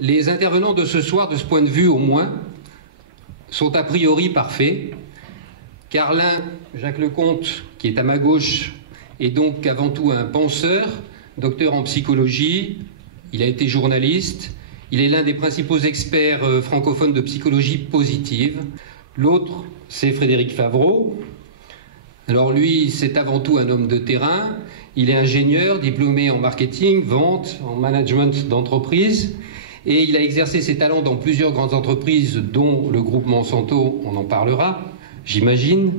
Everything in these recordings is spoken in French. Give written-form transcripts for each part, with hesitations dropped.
Les intervenants de ce soir, de ce point de vue au moins, sont a priori parfaits, car l'un, Jacques Lecomte, qui est à ma gauche, est donc avant tout un penseur, docteur en psychologie, il a été journaliste, il est l'un des principaux experts francophones de psychologie positive. L'autre, c'est Frédéric Favreau. Alors lui, c'est avant tout un homme de terrain, il est ingénieur, diplômé en marketing, vente, en management d'entreprise, et il a exercé ses talents dans plusieurs grandes entreprises, dont le groupe Monsanto, on en parlera, j'imagine,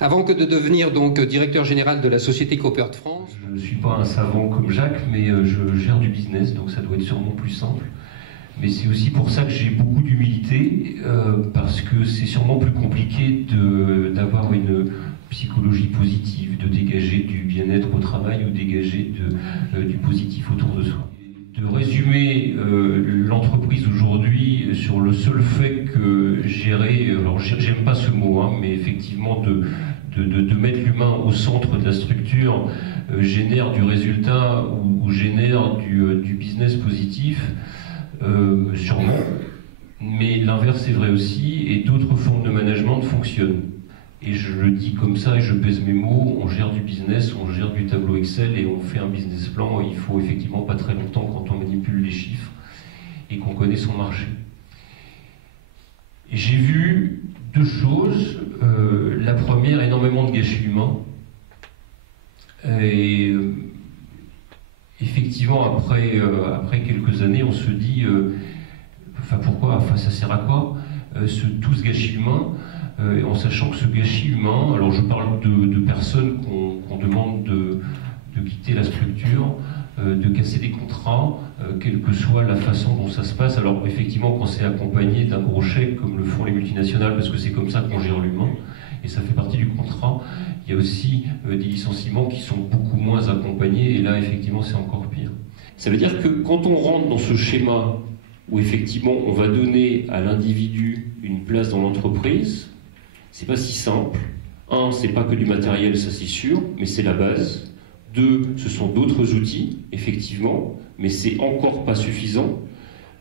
avant que de devenir donc directeur général de la société Cooper de France. Je ne suis pas un savant comme Jacques, mais je gère du business, donc ça doit être sûrement plus simple. Mais c'est aussi pour ça que j'ai beaucoup d'humilité, parce que c'est sûrement plus compliqué d'avoir une psychologie positive, de dégager du bien-être au travail ou dégager du positif autour de soi. De résumer l'entreprise aujourd'hui sur le seul fait que gérer, alors j'aime pas ce mot, hein, mais effectivement de mettre l'humain au centre de la structure génère du résultat ou génère du business positif, sûrement, mais l'inverse est vrai aussi, et d'autres formes de management fonctionnent. Et je le dis comme ça et je pèse mes mots, on gère du business, on gère du tableau Excel et on fait un business plan. Il faut effectivement pas très longtemps quand on manipule les chiffres et qu'on connaît son marché. Et j'ai vu deux choses. La première, énormément de gâchis humains. Et effectivement, après quelques années, on se dit, pourquoi, ça sert à quoi tout ce gâchis humain, en sachant que ce gâchis humain, alors je parle de personnes qu'on demande de quitter la structure, de casser des contrats, quelle que soit la façon dont ça se passe. Alors effectivement, quand c'est accompagné d'un gros chèque, comme le font les multinationales, parce que c'est comme ça qu'on gère l'humain, et ça fait partie du contrat, il y a aussi des licenciements qui sont beaucoup moins accompagnés, et là effectivement c'est encore pire. Ça veut dire que quand on rentre dans ce schéma où effectivement on va donner à l'individu une place dans l'entreprise, c'est pas si simple. Un, c'est pas que du matériel, ça c'est sûr, mais c'est la base. Deux, ce sont d'autres outils, effectivement, mais c'est encore pas suffisant.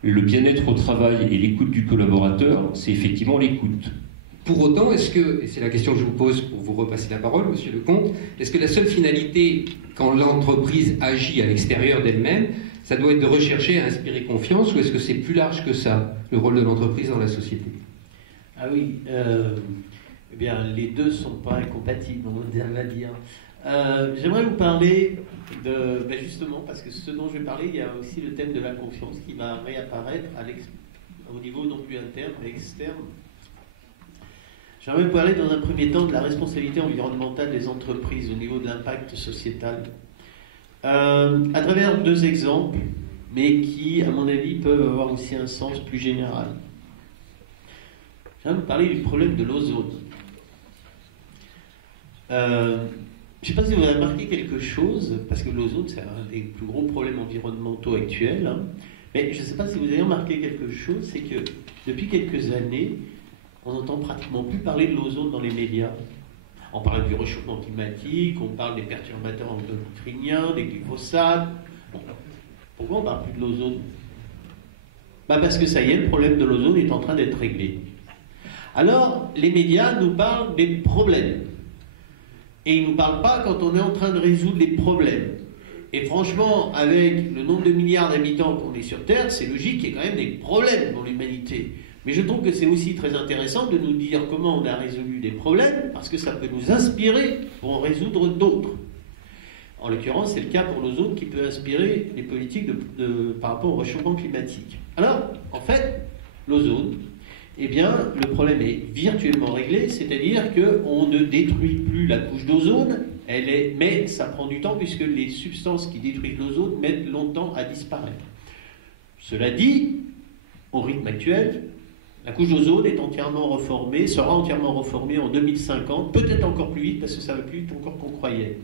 Le bien-être au travail et l'écoute du collaborateur, c'est effectivement l'écoute. Pour autant, est-ce que, et c'est la question que je vous pose pour vous repasser la parole, Monsieur Lecomte, est-ce que la seule finalité, quand l'entreprise agit à l'extérieur d'elle-même, ça doit être de rechercher à inspirer confiance, ou est-ce que c'est plus large que ça, le rôle de l'entreprise dans la société? Ah oui, eh bien, les deux ne sont pas incompatibles, on va dire. J'aimerais vous parler justement, parce que ce dont je vais parler, il y a aussi le thème de la confiance qui va réapparaître au niveau non plus interne, mais externe. J'aimerais vous parler dans un premier temps de la responsabilité environnementale des entreprises au niveau de l'impact sociétal. À travers deux exemples, mais qui, à mon avis, peuvent avoir aussi un sens plus général. J'aimerais vous parler du problème de l'ozone. Je ne sais pas si vous avez remarqué quelque chose, parce que l'ozone, c'est un des plus gros problèmes environnementaux actuels, hein, mais je ne sais pas si vous avez remarqué quelque chose, c'est que depuis quelques années, on n'entend pratiquement plus parler de l'ozone dans les médias. On parle du réchauffement climatique, on parle des perturbateurs endocriniens, des glyphosates. Bon, pourquoi on ne parle plus de l'ozone? Parce que ça y est, le problème de l'ozone est en train d'être réglé. Alors, les médias nous parlent des problèmes. Et ils ne nous parlent pas quand on est en train de résoudre les problèmes. Et franchement, avec le nombre de milliards d'habitants qu'on est sur Terre, c'est logique qu'il y ait quand même des problèmes dans l'humanité. Mais je trouve que c'est aussi très intéressant de nous dire comment on a résolu des problèmes, parce que ça peut nous inspirer pour en résoudre d'autres. En l'occurrence, c'est le cas pour l'ozone qui peut inspirer les politiques par rapport au réchauffement climatique. Alors, en fait, l'ozone, eh bien, le problème est virtuellement réglé, c'est-à-dire qu'on ne détruit plus la couche d'ozone, mais ça prend du temps puisque les substances qui détruisent l'ozone mettent longtemps à disparaître. Cela dit, au rythme actuel, la couche d'ozone est entièrement reformée, sera entièrement reformée en 2050, peut-être encore plus vite parce que ça va plus vite encore qu'on croyait.